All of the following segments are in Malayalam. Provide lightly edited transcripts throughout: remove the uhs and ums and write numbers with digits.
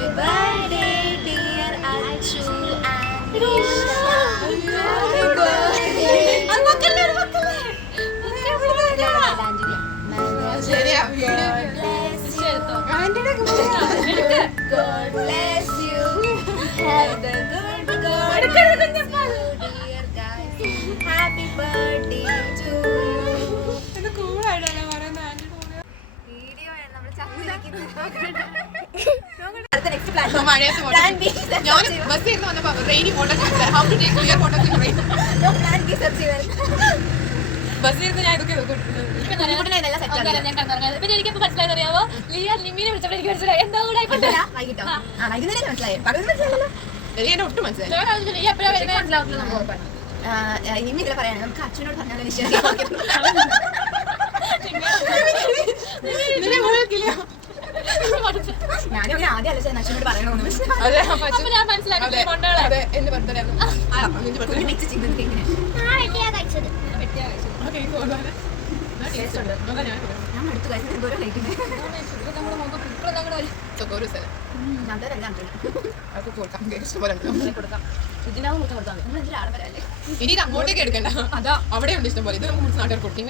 Happy birthday, dear Achu and Nisha. Happy birthday. God bless you. Have the good God bless you, dear guys. Happy birthday to you. Video നമ്മൾ അടുത്ത next plan plan B bus വന്നപ്പോ rainy photos how to take clear photos in rain plan B search ചെയ്താൽ ബസ് ഞാൻ ഇതൊക്കെ എനിക്കിപ്പോ മനസ്സിലായത് അറിയാവോ ലിയ നിമ്മീനെ വിളിച്ചപ്പോൾ എനിക്ക് മനസ്സിലായി എന്താ കൂടെ വൈകിട്ടോ വൈകുന്നേരം മനസ്സിലായോ പകൽ മനസ്സിലായല്ലോ എന്നെ ഒട്ടും മനസ്സിലായി ഇനി ഇതിൽ പറയാൻ നമുക്ക് അച്ഛനോട് പറഞ്ഞാലും ഞാനും ആദ്യം അല്ല അച്ഛനോട് പറയണമെന്ന് ഞാൻ എടുത്തു കഴിച്ചത് എന്തോരം കഴിക്കുന്നത് ഇനി അങ്ങോട്ടേക്ക് എടുക്കണ്ട അതാ അവിടെ ഉണ്ട് ഇഷ്ടം പോലെ ഇത് നാട്ടുകാർ കൊടുക്കും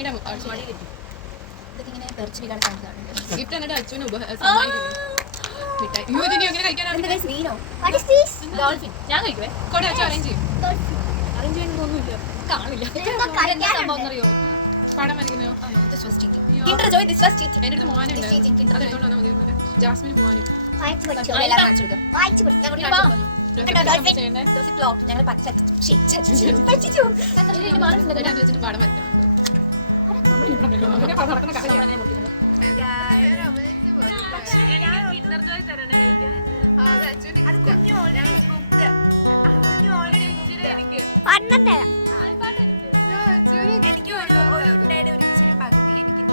ഗിഫ്റ്റ് എന്നിട്ട് അച്ഛനും ഞാൻ കഴിക്കുവേ കൂടെ അച്ഛൻ അറേഞ്ച് ചെയ്യും അറേഞ്ച് ചെയ്യാൻ തോന്നുന്നില്ല കാണില്ല സംഭവം അറിയോ പടം വരയ്ക്കുന്നോ Kinder Joy, this was cheating. എന്റെ അടുത്ത് മോനുണ്ട് ജാസ്മിന് പോവാനും ഞങ്ങൾ പച്ച വെച്ചിട്ട് പടം വരയ്ക്കണം എനിക്ക് ഒരു ഇച്ചിരി പകുതി എനിക്ക്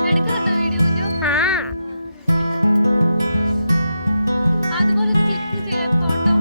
അതുപോലെ ക്ലിക്ക് ചെയ്ത ഫോട്ടോ